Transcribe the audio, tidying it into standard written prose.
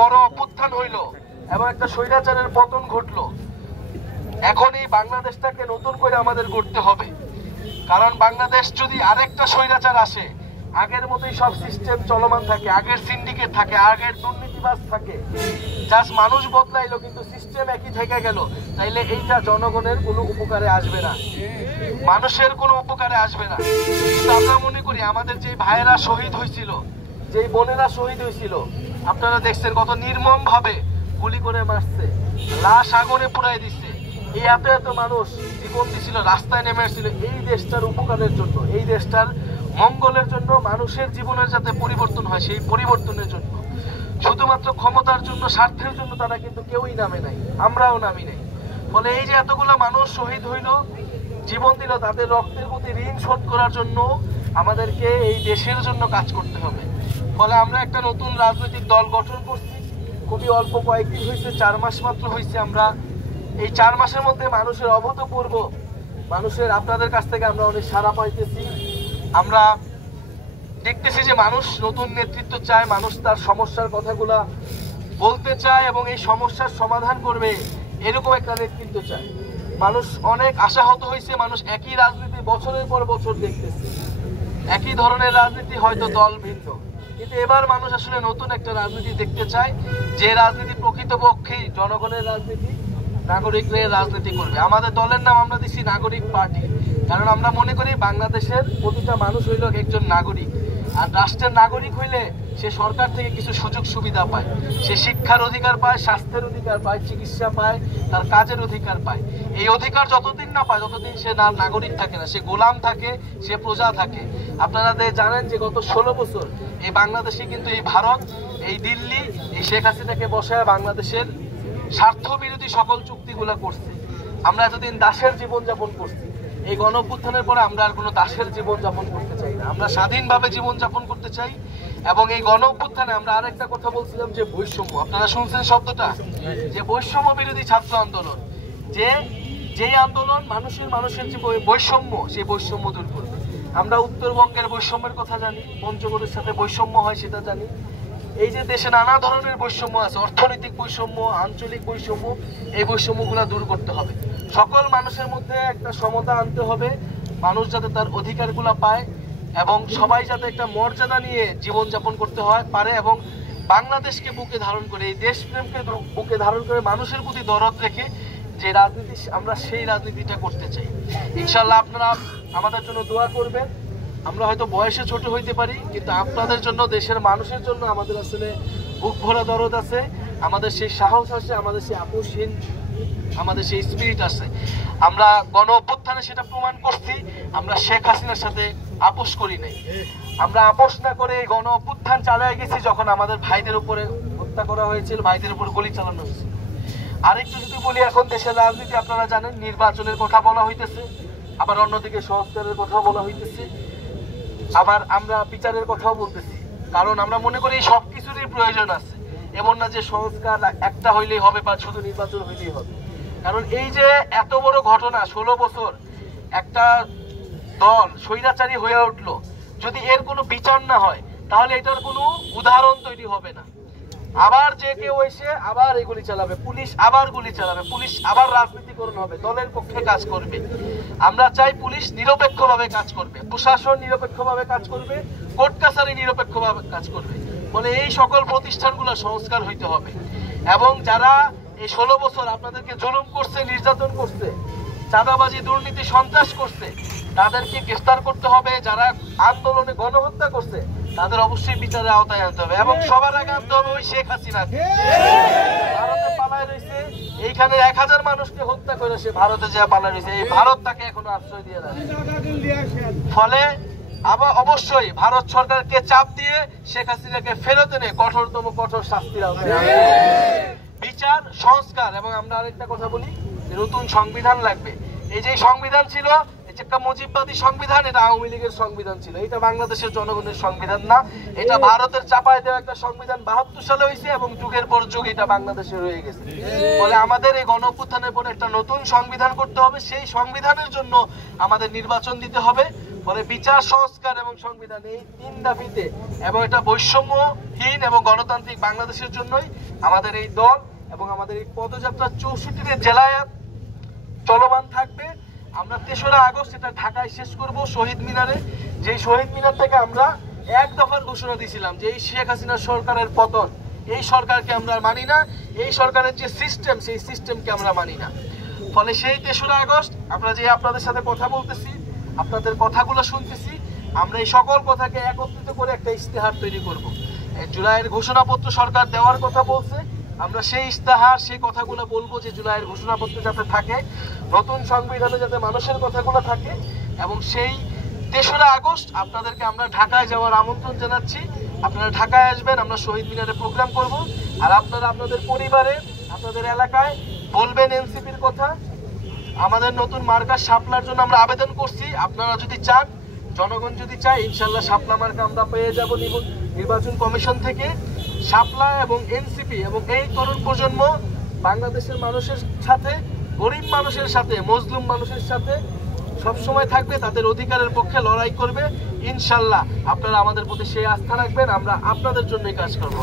বড় অভ্যুত্থান হইল এবং একটা স্বৈরাচারের পতন ঘটলো। এখন এই বাংলাদেশটাকে নতুন করে আমাদের গড়তে হবে, কারণ বাংলাদেশ যদি আরেকটা স্বৈরাচার আসে, আগের মতোই সব সিস্টেম চলমান থাকে, আগের সিন্ডিকেট থাকে, আগের দুর্নীতিবাজ থাকে, জাস্ট মানুষ বদলাইলো কিন্তু সিস্টেম একই থেকে গেল, তাইলে এইটা জনগণের কোনো উপকারে আসবে না, মানুষের কোনো উপকারে আসবে না। কিন্তু আমরা মনে করি আমাদের যে ভাইয়েরা শহীদ হয়েছিল, যে বোনেরা শহীদ হয়েছিল, আপনারা দেখছেন কত নির্মম ভাবে গুলি করে মারছে, লাশ আগুনে পুড়াই দিচ্ছে। এই এত এত মানুষ জীবন দিছিল, রাস্তায় নেমে আসছিল এই দেশটার উপকারের জন্য, এই দেশটার মঙ্গলের জন্য, মানুষের জীবনের যাতে পরিবর্তন হয় সেই পরিবর্তনের জন্য। শুধুমাত্র ক্ষমতার জন্য, স্বার্থের জন্য তারা কিন্তু কেউই নামে নাই, আমরাও নামি নাই। ফলে এই যে এতগুলো মানুষ শহীদ হইল, জীবন দিল, তাদের রক্তের প্রতি ঋণ শোধ করার জন্য আমাদেরকে এই দেশের জন্য কাজ করতে হবে। ফলে আমরা একটা নতুন রাজনৈতিক দল গঠন করছি, খুবই অল্প কয়েকদিন হয়েছে, 4 মাস মাত্র হয়েছে। আমরা এই 4 মাসের মধ্যে মানুষের অভূতপূর্ব, মানুষের আপনাদের কাছ থেকে আমরা অনেক সাড়া পাইতেছি। আমরা দেখতেছি যে মানুষ নতুন নেতৃত্ব চায়, মানুষ তার সমস্যার কথাগুলা বলতে চায় এবং এই সমস্যার সমাধান করবে, এরকম একটা নেতৃত্ব চায়। মানুষ অনেক আশাহত হয়েছে, মানুষ একই রাজনীতি বছরের পর বছর দেখতেছে, একই ধরনের রাজনীতি, হয়তো দল ভিন্ন, কিন্তু এবার মানুষ আসলে নতুন একটা রাজনীতি দেখতে চায়, যে রাজনীতি প্রকৃতপক্ষেই জনগণের রাজনীতি, নাগরিকদের রাজনীতি করবে। আমাদের দলের নাম আমরা দিচ্ছি নাগরিক পার্টি, কারণ আমরা মনে করি বাংলাদেশের প্রতিটা মানুষ হইল একজন নাগরিক, আর রাষ্ট্রের নাগরিক হইলে সে সরকার থেকে কিছু সুযোগ সুবিধা পায়, সে শিক্ষার অধিকার পায়, স্বাস্থ্যের অধিকার পায়, চিকিৎসা পায়, তার কাজের অধিকার পায়। এই অধিকার যতদিন না পায় ততদিন সে নাগরিক থাকে না, সে গোলাম থাকে, সে প্রজা থাকে। আপনারা জানেন যে গত 16 বছর এই বাংলাদেশে কিন্তু এই ভারত, এই দিল্লি, এই শেখ হাসিনাকে বসায় বাংলাদেশের স্বার্থ বিরোধী সকল চুক্তিগুলো করছে। আমরা এতদিন দাসের জীবনযাপন করছি, এই গণ অভ্যুত্থানের পরে আমরা আর কোনো দাসের জীবনযাপন করতে চাই না, আমরা স্বাধীনভাবে জীবনযাপন করতে চাই। এবং এই গণ অভ্যুত্থানে আমরা আরেকটা কথা বলছিলাম যে বৈষম্য, আপনারা শুনছেন শব্দটা, যে বৈষম্য বিরোধী ছাত্র আন্দোলন, যে আন্দোলন মানুষের যে বৈষম্য, সেই বৈষম্য দূর করবে। আমরা উত্তরবঙ্গের বৈষম্যের কথা জানি, পঞ্চগড়ের সাথে বৈষম্য হয় সেটা জানি। এই যে দেশে নানা ধরনের বৈষম্য আছে, অর্থনৈতিক বৈষম্য, আঞ্চলিক বৈষম্য, এই বৈষম্যগুলো দূর করতে হবে। সকল মানুষের মধ্যে একটা সমতা আনতে হবে, মানুষ যাতে তার অধিকারগুলো পায় এবং সবাই যাতে একটা মর্যাদা নিয়ে জীবনযাপন করতে পারে এবং বাংলাদেশকে বুকে ধারণ করে, এই দেশপ্রেমকে বুকে ধারণ করে, মানুষের প্রতি দরদ রেখে যে রাজনীতি, আমরা সেই রাজনীতিটা করতে চাই। ইনশাল্লাহ আপনারা আমাদের জন্য দোয়া করবেন। আমরা হয়তো বয়সে ছোট হইতে পারি, কিন্তু আপনাদের জন্য, দেশের মানুষের জন্য আমাদের আসলে বুক ভরা দরদ আছে, আমাদের সেই সাহস আছে, আমাদের সেই আপোষহীন, আমাদের সেই স্পিরিট আছে। আমরা গণ অভ্যুত্থানে সেটা প্রমাণ করছি, আমরা শেখ হাসিনার সাথে আপোষ করি নাই। আমরা আপোষ না করে এই গণ অভ্যুত্থান চালিয়ে গেছি যখন আমাদের ভাইদের উপরে হত্যা করা হয়েছিল, ভাইদের উপর গুলি চালানো হয়েছিল। আরেকটু যদি বলি, এখন দেশের রাজনীতি আপনারা জানেন, নির্বাচনের কথা বলা হইতেছে, আবার অন্যদিকে সংস্কারের কথা বলা হইতেছে, আবার আমরা বিচারের কথাও বলতেছি। কারণ আমরা মনে করি এই সবকিছুরই প্রয়োজন আছে, এমন না যে সংস্কার একটা হইলেই হবে বা শুধু নির্বাচন হইলেই হবে। কারণ এই যে এত বড় ঘটনা, 16 বছর একটা দল স্বৈরাচারী হয়ে উঠলো, যদি এর কোনো বিচার না হয় তাহলে এটার কোনো উদাহরণ তৈরি হবে না। আবার যে কেউ এসে আবার এই গুলি চালাবে, পুলিশ আবার গুলি চালাবে, পুলিশ আবার রাজনীতিকরণ হবে, দলের পক্ষে কাজ করবে। আমরা চাই পুলিশ নিরপেক্ষভাবে কাজ করবে, প্রশাসন নিরপেক্ষভাবে কাজ করবে, কোর্ট কাছারি নিরপেক্ষভাবে কাজ করবে। বলে এই সকল প্রতিষ্ঠানগুলো সংস্কার হইতে হবে এবং যারা এই 16 বছর আপনাদেরকে জুলুম করছে, নির্যাতন করছে, চাঁদাবাজি, দুর্নীতি, সন্ত্রাস করছে, তাদেরকে গ্রেফতার করতে হবে। যারা আন্দোলনে গণহত্যা করছে তাদের অবশ্যই বিচারের আওতায় আনতে হবে এবং সবার আগে আনতে হবে ওই শেখ হাসিনাকে। ভারতে পালায় রয়েছে, এইখানে 1000 মানুষকে হত্যা করে সে ভারতে যা পালায় রয়েছে, এই ভারত তাকে এখনো আশ্রয় দিয়ে রাখে। ফলে আবার অবশ্যই ভারত সরকারকে চাপ দিয়ে শেখ হাসিনাকে ফেরত এনে কঠোরতম কঠোর শাস্তির আওতায় আনতে হবে। বিচার, সংস্কার এবং আমরা আরেকটা কথা বলি, নতুন সংবিধান লাগবে। এই যে সংবিধান ছিল, একটা মুজিববাদী সংবিধান, এটা আওয়ামী লীগের সংবিধান ছিল, এটা বাংলাদেশের জনগণের সংবিধান না, এটা ভারতের চাপায় দেওয়া একটা সংবিধান। 72 সালে হয়েছে এবং যুগের পর যুগ এটা বাংলাদেশে রয়ে গেছে। ফলে আমাদের এই গণ অভ্যুত্থানের পরে একটা নতুন সংবিধান করতে হবে, সেই সংবিধানের জন্য আমাদের নির্বাচন দিতে হবে, ফলে বিচার, সংস্কার এবং সংবিধান এই 3 দাবিতে এবং এটা বৈষম্যহীন এবং গণতান্ত্রিক বাংলাদেশের জন্যই আমাদের এই দল এবং আমাদের এই পদযাত্রা 64 জেলায় চলমান থাকবে। আমরা 3রা আগস্ট এটা ঢাকায় শেষ করব শহীদ মিনারে। যেই শহীদ মিনার থেকে আমরা এক দফার ঘোষণা দিয়েছিলাম যে এই শেখ হাসিনা সরকারের পতন, এই সরকারকে আমরা মানি না, এই সরকারের যে সিস্টেম সেই সিস্টেমকে আমরা মানি না। ফলে সেই 3রা আগস্ট আমরা যে আপনাদের সাথে কথা বলতেছি, আপনাদের কথাগুলো শুনতেছি, আমরা এই সকল কথাকে একত্রিত করে একটা ইশতেহার তৈরি করব। জুলাইয়ের ঘোষণাপত্র সরকার দেওয়ার কথা বলছে, আমরা সেই ইশতেহার সেই কথাগুলো বলবো যে জুলাইয়ের ঘোষণাপত্র যাতে থাকে, নতুন সংবিধানে যাতে মানুষের কথাগুলো থাকে। এবং সেই 3রা আগস্ট আপনাদেরকে আমরা ঢাকায় যাওয়ার আমন্ত্রণ জানাচ্ছি। আপনারা ঢাকায় আসবেন, আমরা শহীদ মিনারে প্রোগ্রাম করব। আর আপনারা আপনাদের পরিবারে, আপনাদের এলাকায় বলবেন এনসিপির কথা। আমাদের নতুন মার্কা শাপলার জন্য আমরা আবেদন করছি। আপনারা যদি চান, জনগণ যদি চায়, ইনশাল্লাহ শাপলা মার্কা আমরা পেয়ে যাব নির্বাচন কমিশন থেকে। শাপলা এবং এনসিপি এবং এই তরুণ প্রজন্ম বাংলাদেশের মানুষের সাথে, গরিব মানুষের সাথে, মজলুম মানুষের সাথে সবসময় থাকবে, তাদের অধিকারের পক্ষে লড়াই করবে। ইনশাল্লাহ আপনারা আমাদের প্রতি সেই আস্থা রাখবেন, আমরা আপনাদের জন্যই কাজ করব।